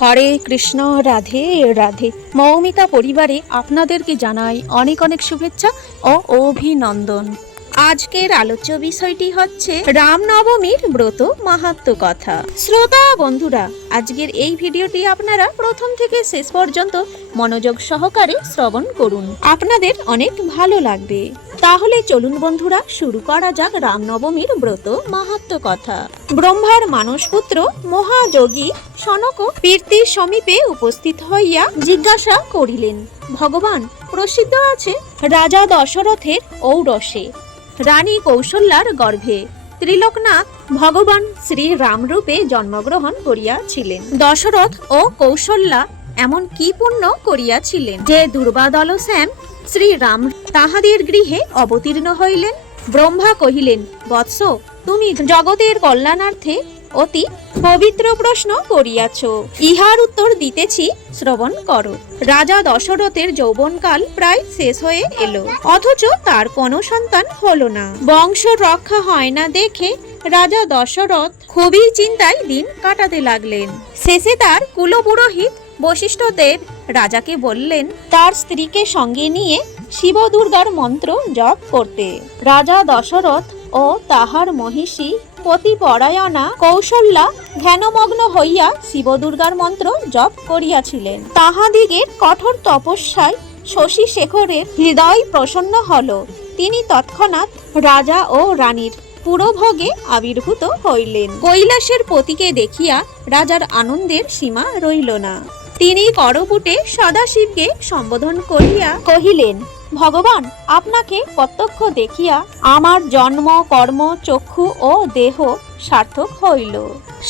হরে কৃষ্ণ, রাধে রাধে। মৌমিতা পরিবারে আপনাদেরকে জানাই অনেক অনেক শুভেচ্ছা ও অভিনন্দন। আজকের আলোচ্য বিষয়টি হচ্ছে রামনবমীর ব্রত মাহাত্ম্য কথা। শ্রোতা বন্ধুরা, আজকের এই ভিডিওটি আপনারা প্রথম থেকে শেষ পর্যন্ত মনোযোগ সহকারে শ্রবণ করুন, আপনাদের অনেক ভালো লাগবে। তাহলে চলুন বন্ধুরা, শুরু করা যাক রামনবমীর ব্রত মাহাত্ম্য কথা। ব্রহ্মার মানসপুত্র মহাযোগী সনক পীর্তির সমীপে উপস্থিত হইয়া জিজ্ঞাসা করিলেন, ভগবান প্রসিদ্ধ আছে রাজা দশরথের ঔরসে, রানী কৌশল্যার গর্ভে ত্রিলোকনাথ ভগবান শ্রী রামরূপে জন্মগ্রহণ করিয়াছিলেন। দশরথ ও কৌশল্যা এমন কি পুণ্য করিয়াছিলেন যে দুর্বাদল শ্যাম শ্রীরাম তাহাদের গৃহে অবতীর্ণ হইলেন? ব্রহ্মা কহিলেন, বৎস, তুমি জগতের কল্যাণার্থে অতি পবিত্র প্রশ্ন করিয়াছ, ইহার উত্তর দিতেছি, শ্রবণ করো। রাজা দশরথের যৌবনকাল প্রায় শেষ হয়ে এলো, অথচ তার কোনো সন্তান হলো না। বংশ রক্ষা হয় না দেখে রাজা দশরথ খুবই চিন্তায় দিন কাটাতে লাগলেন। শেষে তার কুলপুরোহিত বশিষ্ঠদেব রাজাকে বললেন তার স্ত্রীকে সঙ্গে নিয়ে শিব দুর্গার মন্ত্র জপ করতে। রাজা দশরথ ও তাহার মহিষী পতিপরায়ণা কৌশল্যা ধ্যানমগ্ন হইয়া শিব দুর্গার মন্ত্র জপ করিয়াছিলেন। তাহাদিগের কঠোর তপস্যায় শশী শেখরের হৃদয় প্রসন্ন হল। তিনি তৎক্ষণাৎ রাজা ও রানীর পুরভোগে আবির্ভূত হইলেন। কৈলাসের পতিকে দেখিয়া রাজার আনন্দের সীমা রইল না। তিনি করপুটে সদাশিবকে সম্বোধন করিয়া কহিলেন, ভগবান, আপনাকে প্রত্যক্ষ দেখিয়া আমার জন্ম, কর্ম, চক্ষু ও দেহ সার্থক হইল।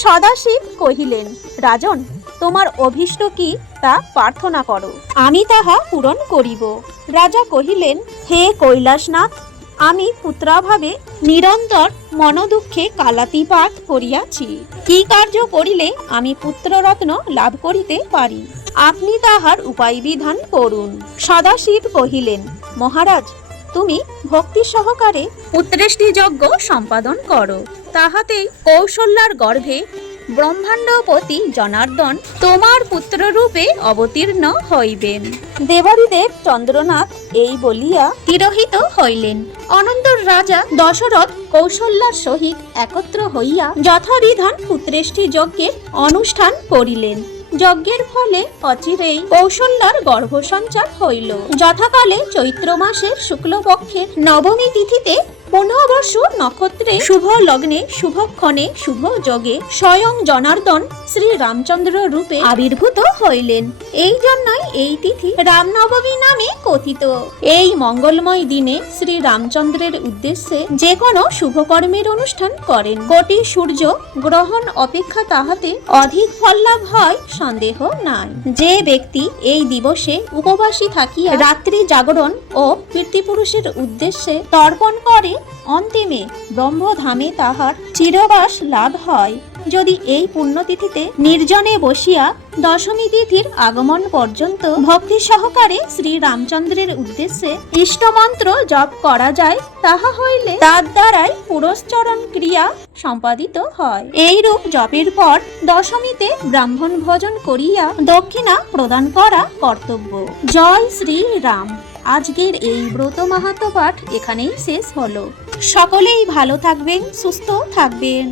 সদাশিব কহিলেন, রাজন, তোমার অভীষ্ট কি তা প্রার্থনা করো, আমি তাহা পূরণ করিব। রাজা কহিলেন, হে কৈলাসনাথ, আমি পুত্রাভাবে নিরন্তর মনোদুঃখে কালাতিপাত করিয়াছি। কি কার্য করিলে আমি পুত্ররত্ন লাভ করিতে পারি, আপনি তাহার উপায় বিধান করুন। সদাশিব কহিলেন, মহারাজ, তুমি ভক্তি সহকারে পুত্রেষ্টি যজ্ঞ সম্পাদন করো, তাহাতেই কৌশল্যার গর্ভে ব্রহ্মাণ্ডপতি জনার্দন তোমার পুত্ররূপে অবতীর্ণ হইবেন। দেবাদিদেব চন্দ্রনাথ এই বলিয়া তিরোহিত হইলেন। অনন্তর রাজা দশরথ কৌশল্যার সহিত একত্র হইয়া যথাবিধান পুত্রেষ্টি যজ্ঞের অনুষ্ঠান করিলেন। যজ্ঞের ফলে অচিরেই কৌশল্যার গর্ভসঞ্চার হইল। যথাকালে চৈত্র মাসের শুক্লপক্ষের নবমী তিথিতে পুনর্বর্ষ নক্ষত্রে শুভ লগ্নে শুভক্ষণে শুভ যোগে স্বয়ং জনার্দন শ্রী রামচন্দ্র রূপে আবির্ভূত হইলেন। এই জন্যই এই তিথি রামনবমী নামে কথিত। এই মঙ্গলময় দিনে শ্রী রামচন্দ্রের উদ্দেশ্যে যে কোনো শুভকর্মের অনুষ্ঠান করেন। কোটি সূর্য গ্রহণ অপেক্ষা তাহাতে অধিক ফল লাভ হয় সন্দেহ নাই। যে ব্যক্তি এই দিবসে উপবাসী থাকিয়া রাত্রি জাগরণ ও কীর্তিপুরুষের উদ্দেশ্যে তর্পণ করে, অন্তিমে ব্রহ্মধামে তাহার চিরবাস লাভ হয়। যদি এই পুণ্যতিথিতে নির্জনে বসিয়া দশমী তিথির আগমন পর্যন্ত ভক্তি সহকারে শ্রী রামচন্দ্রের উদ্দেশ্যে ইষ্টমন্ত্র জপ করা যায়, তাহা হইলে তার দ্বারাই পুরস্চরণ ক্রিয়া সম্পাদিত হয়। এইরূপ জপের পর দশমীতে ব্রাহ্মণ ভোজন করিয়া দক্ষিণা প্রদান করা কর্তব্য। জয় শ্রী রাম। আজকের এই ব্রত মাহাত্ম্য পাঠ এখানেই শেষ হলো। সকলেই ভালো থাকবেন, সুস্থ থাকবেন।